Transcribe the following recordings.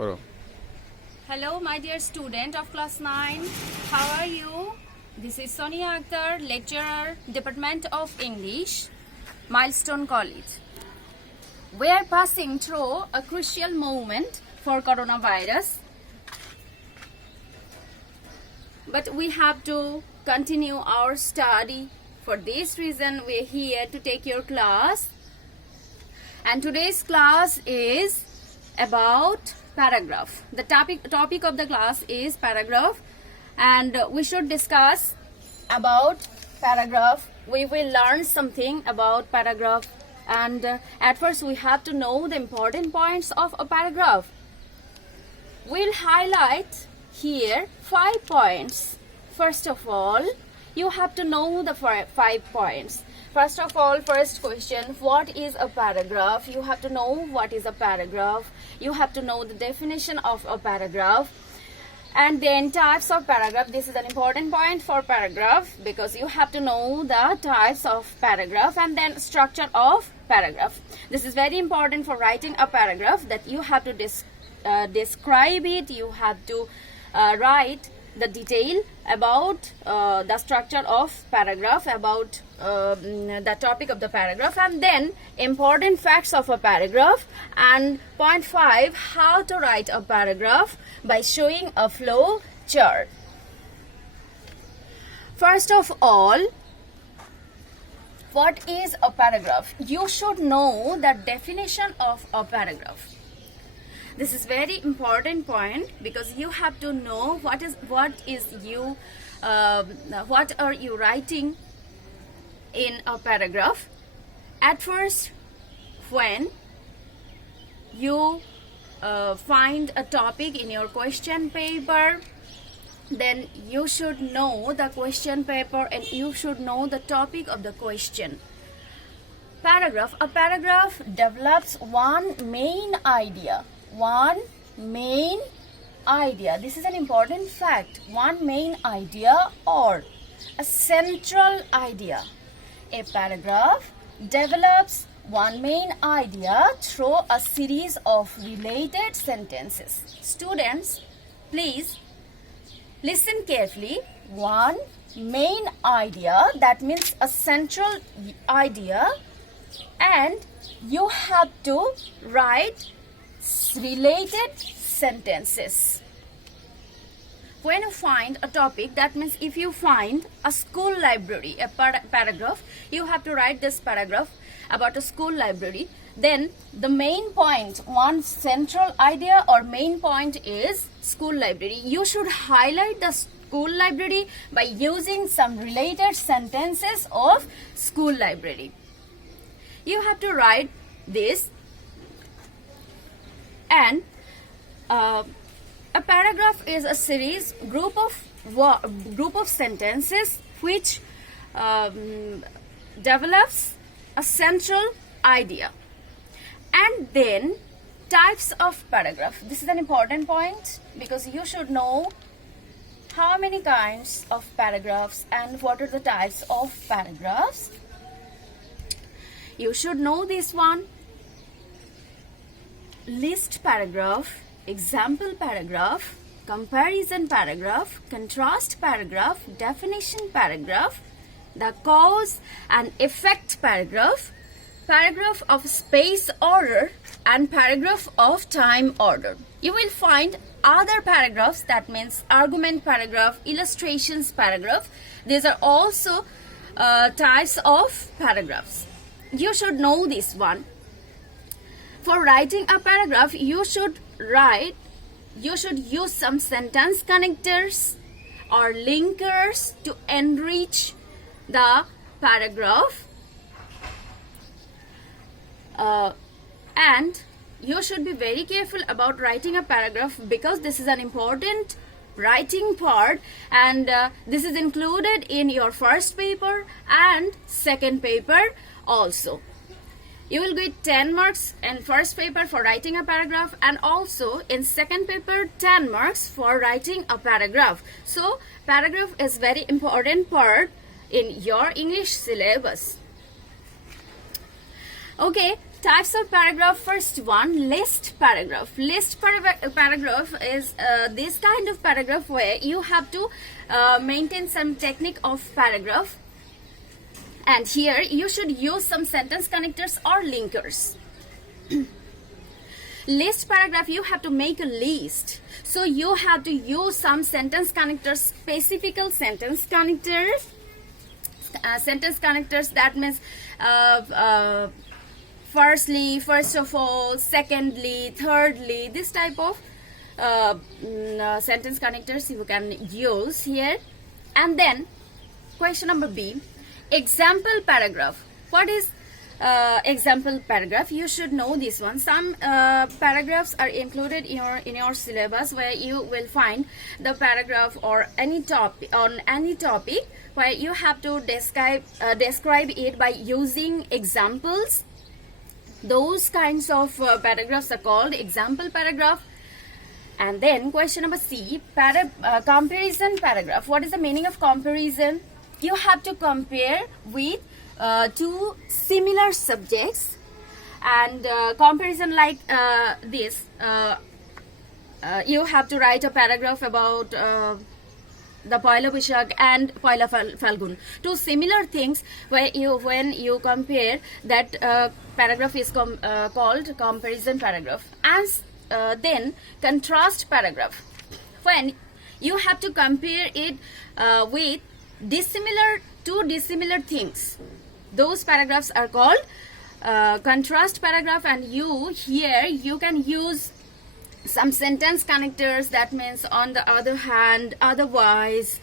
করো। Hello, my dear student of class 9. How are you? This is Sonia Akhtar, lecturer, Department of English, Milestone College. We are passing through a crucial moment for coronavirus, but we have to continue our study. For this reason, we are here to take your class. And today's class is about paragraph. The topic of the class is paragraph, and we should discuss about paragraph. We will learn something about paragraph, and at first we have to know the important points of a paragraph. We'll highlight here 5 points. First of all, you have to know the 5 points. First of all, first question, what is a paragraph? You have to know what is a paragraph. You have to know the definition of a paragraph. And then types of paragraph. This is an important point for paragraph because you have to know the types of paragraph, and then structure of paragraph. This is very important for writing a paragraph, that you have to describe it. You have to write the detail about the structure of paragraph, about the topic of the paragraph, and then important facts of a paragraph. And point 5, how to write a paragraph by showing a flow chart. First of all, what is a paragraph? You should know the definition of a paragraph. This is very important point because you have to know what are you writing in a paragraph. At first, when you find a topic in your question paper, then you should know the question paper and you should know the topic of the question. A paragraph develops one main idea. This is an important fact. One main idea or a central idea. A paragraph develops one main idea through a series of related sentences. Students, please listen carefully. One main idea, that means a central idea, and you have to write related sentences. When you find a topic, that means if you find a school library, a paragraph, you have to write this paragraph about a school library. Then the main point, one central idea or main point is school library. You should highlight the school library by using some related sentences of school library. You have to write this. And a paragraph is a series group of sentences which develops a central idea. And then types of paragraph. This is an important point because you should know how many kinds of paragraphs and what are the types of paragraphs. You should know this one. List paragraph, example paragraph, comparison paragraph, contrast paragraph, definition paragraph, the cause and effect paragraph, paragraph of space order, and paragraph of time order. You will find other paragraphs, that means argument paragraph, illustrations paragraph. These are also types of paragraphs. You should know this one. For writing a paragraph, you should use some sentence connectors or linkers to enrich the paragraph. And you should be very careful about writing a paragraph because this is an important writing part, and this is included in your first paper and second paper also. You will get 10 marks in first paper for writing a paragraph, and also in second paper 10 marks for writing a paragraph. So paragraph is very important part in your English syllabus. Okay, Types of paragraph. First one, list paragraph. Paragraph is this kind of paragraph where you have to maintain some technique of paragraph, and here you should use some sentence connectors or linkers. List paragraph, you have to make a list, so you have to use some sentence connectors, specific sentence connectors. That means firstly, first of all, secondly, thirdly, this type of sentence connectors you can use here. And then question number B, example paragraph. What is example paragraph? You should know this one. Some paragraphs are included in your syllabus where you will find the paragraph or any topic where you have to describe it by using examples. Those kinds of paragraphs are called example paragraph. And then question number C, comparison paragraph. What is the meaning of comparison? You have to compare with two similar subjects, and comparison like this. You have to write a paragraph about the Poila Boishakh and Poila Falgun. Two similar things where when you compare, that paragraph is called comparison paragraph. As then contrast paragraph, when you have to compare it with two dissimilar things. Those paragraphs are called contrast paragraph. And you can use some sentence connectors. That means on the other hand, otherwise,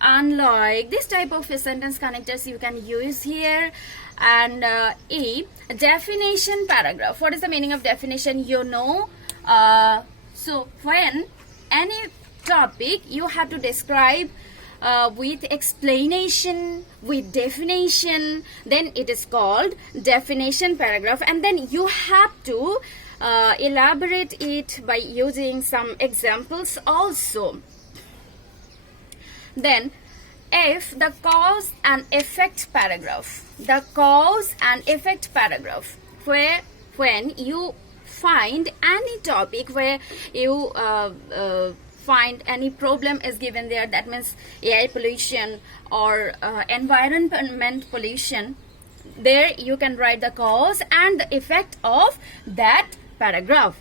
unlike, this type of sentence connectors you can use here. And A, definition paragraph. What is the meaning of definition? You know, so when any topic you have to describe with explanation, with definition, then it is called definition paragraph. And then you have to elaborate it by using some examples also. Then F, the cause and effect paragraph. The cause and effect paragraph, where when you find any topic where you find any problem is given there, that means air pollution or environment pollution, there you can write the cause and the effect of that paragraph.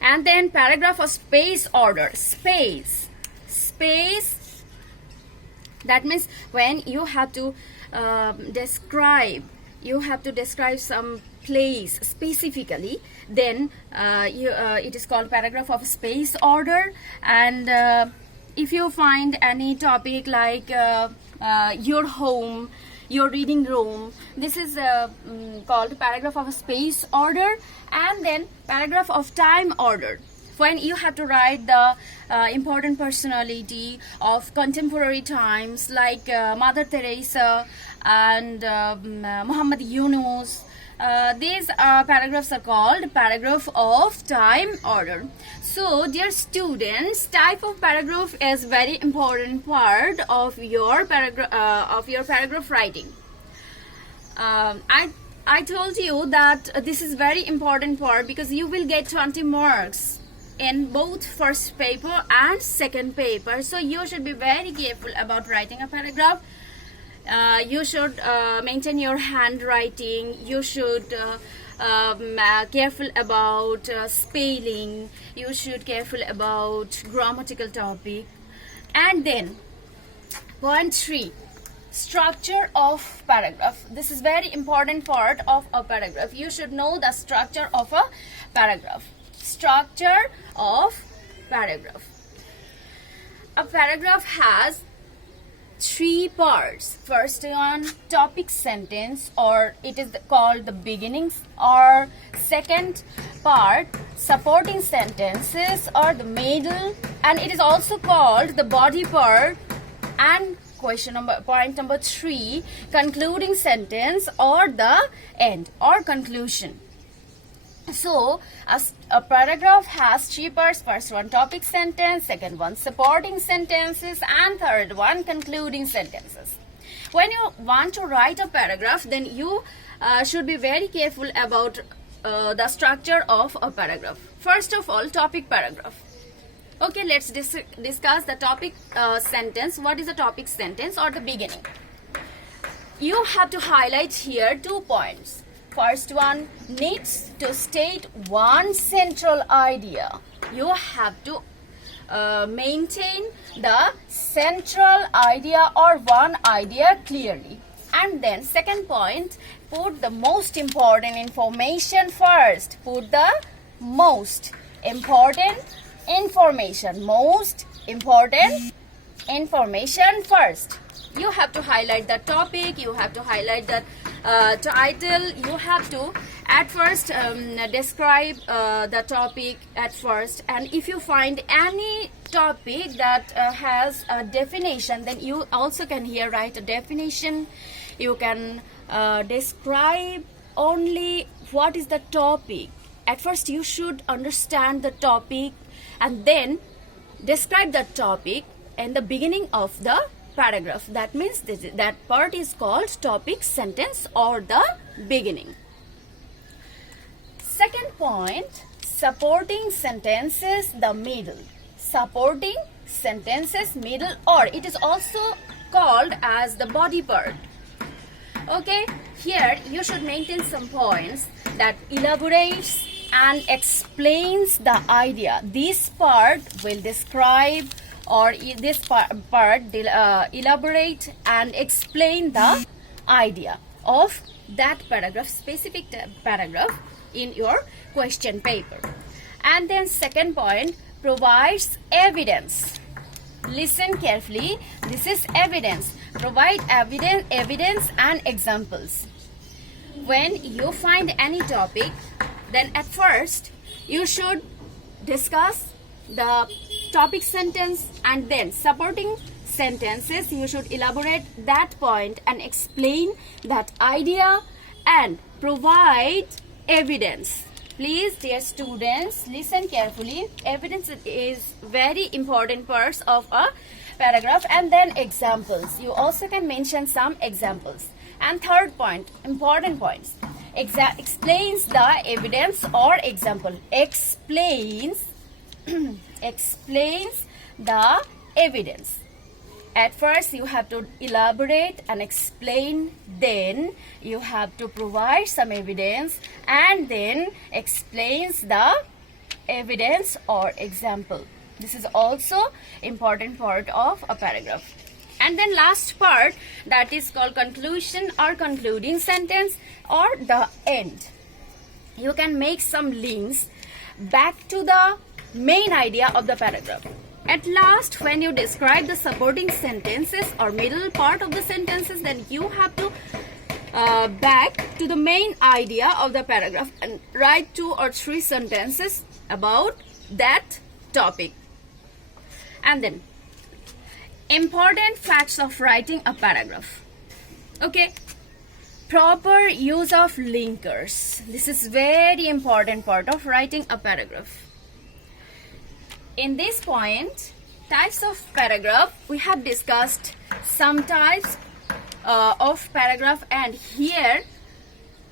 And then paragraph of space order. Space, that means when you have to describe some place specifically, then it is called paragraph of space order. And if you find any topic like your home, your reading room, this is called paragraph of space order. And then paragraph of time order, when you have to write the important personality of contemporary times like Mother Teresa and Muhammad Yunus. These paragraphs are called paragraph of time order. So dear students, type of paragraph is very important part of your paragraph writing. I told you that this is very important part because you will get 20 marks in both first paper and second paper. So you should be very careful about writing a paragraph. You should maintain your handwriting. You should careful about spelling. You should careful about grammatical topic. And then point 3, structure of paragraph. This is very important part of a paragraph. You should know the structure of a paragraph. Structure of paragraph. A paragraph has 3 parts. First one, topic sentence, or it is called the beginnings, or second part, supporting sentences, or the middle, and it is also called the body part. And point number 3, concluding sentence, or the end or conclusion. So a paragraph has 3 parts. First one, topic sentence, second one, supporting sentences, and third one, concluding sentences. When you want to write a paragraph, then you should be very careful about the structure of a paragraph. First of all, topic paragraph. Okay, let's discuss the topic sentence. What is a topic sentence or the beginning? You have to highlight here 2 points. First one needs to state one central idea. You have to maintain the central idea or one idea clearly. And then second point, put the most important information first. Put the most important information. Most important information first. You have to highlight the topic, you have to highlight the title, you have to at first describe the topic at first, and if you find any topic that has a definition, then you also can here write a definition. You can describe only what is the topic. At first you should understand the topic and then describe the topic in the beginning of the paragraph. That means that part is called topic sentence or the beginning. Second point, supporting sentences, the middle. Supporting sentences, middle, or it is also called as the body part. Okay, here you should maintain some points that elaborates and explains the idea. This part will describe, or this part elaborate and explain the idea of that paragraph, specific paragraph in your question paper. And then second point, provides evidence. Listen carefully, this is evidence. Provide evidence and examples. When you find any topic, then at first you should discuss the topic sentence and then supporting sentences. You should elaborate that point and explain that idea and provide evidence. Please, dear students, listen carefully. Evidence is very important part of a paragraph, and then examples. You also can mention some examples. And third point, important points. Explains the evidence or example. Explains explains the evidence. At first you have to elaborate and explain, then you have to provide some evidence and then explains the evidence or example. This is also important part of a paragraph. And then last part, that is called conclusion or concluding sentence or the end. You can make some links back to the main idea of the paragraph. At last, when you describe the supporting sentences or middle part of the sentences, then you have to back to the main idea of the paragraph and write 2 or 3 sentences about that topic. And then important facts of writing a paragraph. Okay, proper use of linkers. This is very important part of writing a paragraph. In this point, types of paragraph, we have discussed some types of paragraph, and here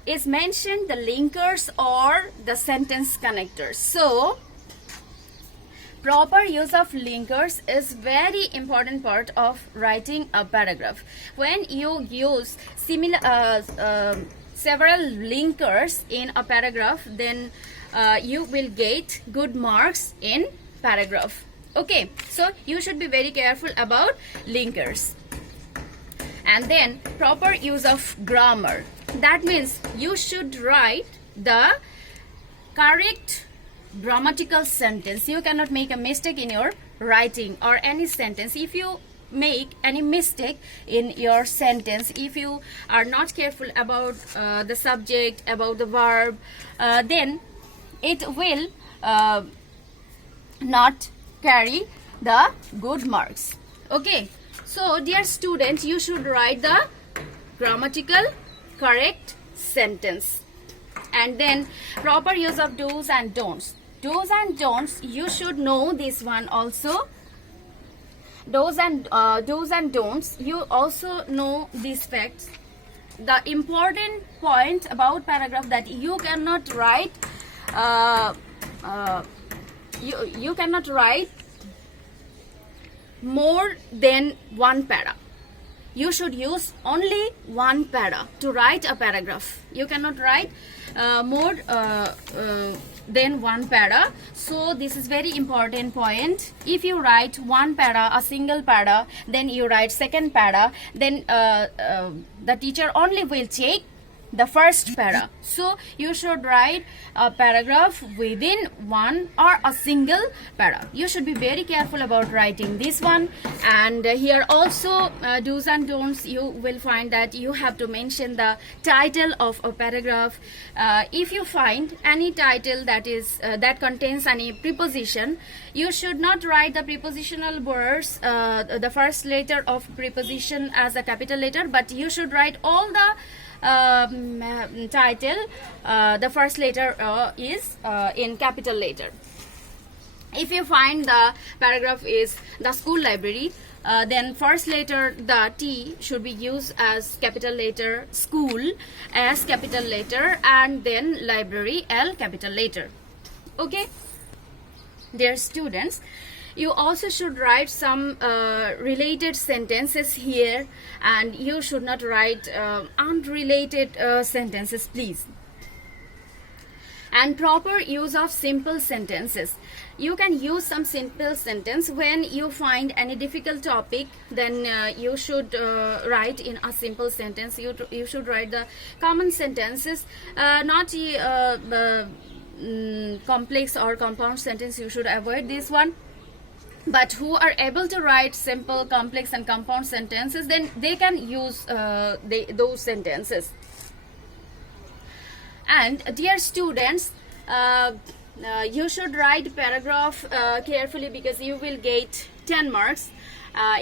is mentioned the linkers or the sentence connectors. So proper use of linkers is very important part of writing a paragraph. When you use several linkers in a paragraph, then you will get good marks in paragraph. Okay, so you should be very careful about linkers. And then proper use of grammar. That means you should write the correct grammatical sentence. You cannot make a mistake in your writing or any sentence. If you make any mistake in your sentence, if you are not careful about the subject, about the verb, then it will not carry the good marks. Okay, so dear students, you should write the grammatical correct sentence. And then proper use of do's and don'ts. Do's and don'ts, you should know this one also. Do's and don'ts, you also know these facts. the important point about paragraph that you cannot write you cannot write more than one para. You should use only one para to write a paragraph. You cannot write more than one para. So this is very important point. If you write one para, a single para, then you write second para, then the teacher only will take the first para. So you should write a paragraph within one or a single para. You should be very careful about writing this one. And here also do's and don'ts, you will find that you have to mention the title of a paragraph. If you find any title that is that contains any preposition, you should not write the prepositional words, the first letter of preposition as a capital letter, but you should write all the title, the first letter is in capital letter. If you find the paragraph is the school library, then first letter, the T, should be used as capital letter, school as capital letter, and then library, L, capital letter. Okay, dear students, you also should write some related sentences here, and you should not write unrelated sentences, please. And proper use of simple sentences. You can use some simple sentence when you find any difficult topic, then you should write in a simple sentence. You should write the common sentences, not complex or compound sentence. You should avoid this one. But who are able to write simple, complex and compound sentences, then they can use those sentences. And dear students, you should write paragraph carefully, because you will get 10 marks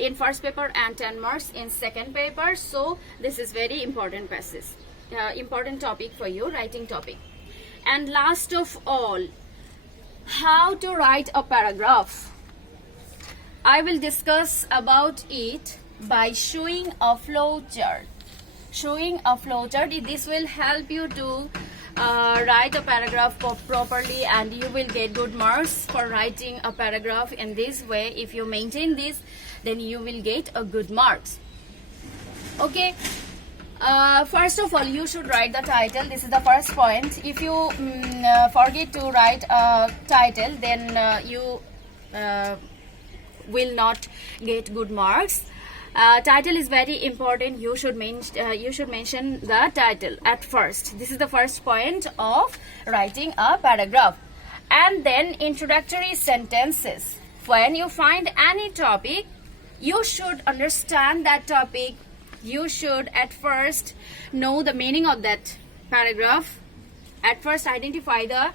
in first paper and 10 marks in second paper. So this is very important passage, important topic for you, writing topic. And last of all, how to write a paragraph. I will discuss about it by showing a flow chart. Showing a flow chart, this will help you to write a paragraph properly, and you will get good marks for writing a paragraph in this way. If you maintain this, then you will get a good marks. Okay, first of all, you should write the title. This is the first point. If you forget to write a title, then you will not get good marks. Title is very important. You should mention the title at first. This is the first point of writing a paragraph. And then introductory sentences. When you find any topic, you should understand that topic. You should at first know the meaning of that paragraph. At first identify the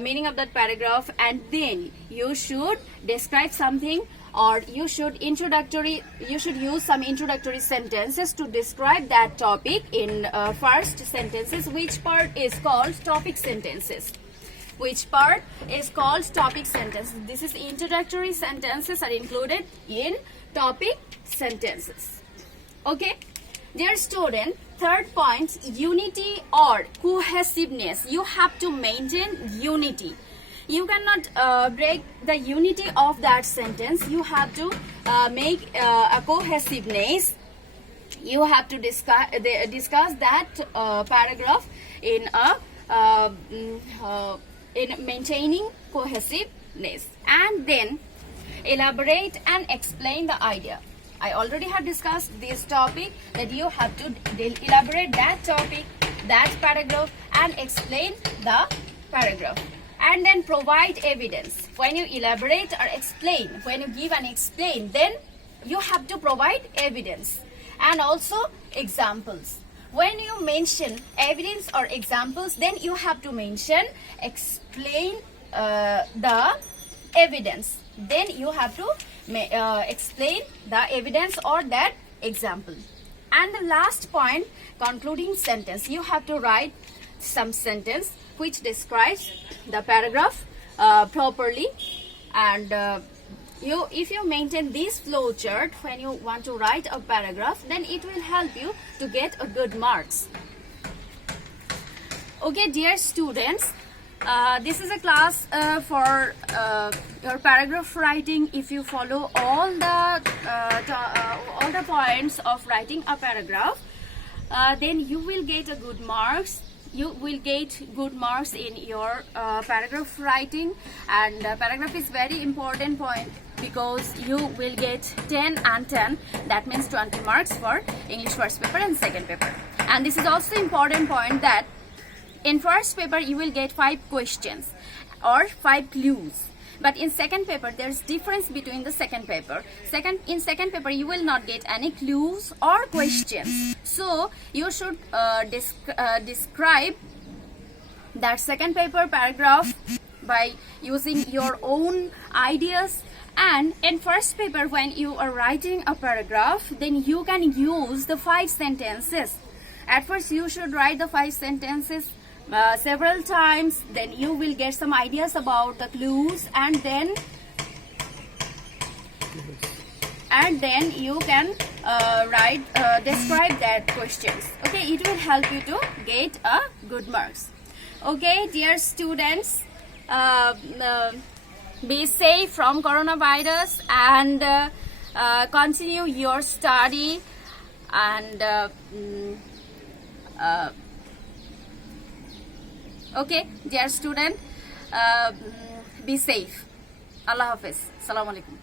meaning of that paragraph, and then you should describe something, or you should use some introductory sentences to describe that topic in first sentences. Which part is called topic sentences? Which part is called topic sentences? This is introductory sentences are included in topic sentences. Okay, dear student, third point, unity or cohesiveness. You have to maintain unity. You cannot break the unity of that sentence. You have to make a cohesiveness. You have to discuss that paragraph in maintaining cohesiveness, and then elaborate and explain the idea. I already have discussed this topic, that you have to elaborate that topic, that paragraph, and explain the paragraph. And then provide evidence. When you elaborate or explain, when you give and explain, then you have to provide evidence and also examples. When you mention evidence or examples, then you have to explain the evidence. Then you have to explain the evidence or that example. And the last point, concluding sentence. You have to write some sentence which describes the paragraph properly, and if you maintain this flow chart when you want to write a paragraph, then it will help you to get a good marks. Okay, dear students, this is a class for your paragraph writing. If you follow all the points of writing a paragraph, then you will get a good marks. You will get good marks in your paragraph writing, and paragraph is very important point because you will get 10 and 10, that means 20 marks for English first paper and second paper. And this is also important point that in first paper you will get 5 questions or 5 clues, but in second paper there's difference between the second paper. In second paper you will not get any clues or questions, so you should describe that second paper paragraph by using your own ideas. And in first paper, when you are writing a paragraph, then you can use the 5 sentences. At first you should write the 5 sentences several times, then you will get some ideas about the clues, and then you can describe that questions. Okay, it will help you to get a good marks. Okay, dear students, be safe from coronavirus and continue your study, and okay, dear student, be safe. Allah Hafiz. Assalamu alaikum.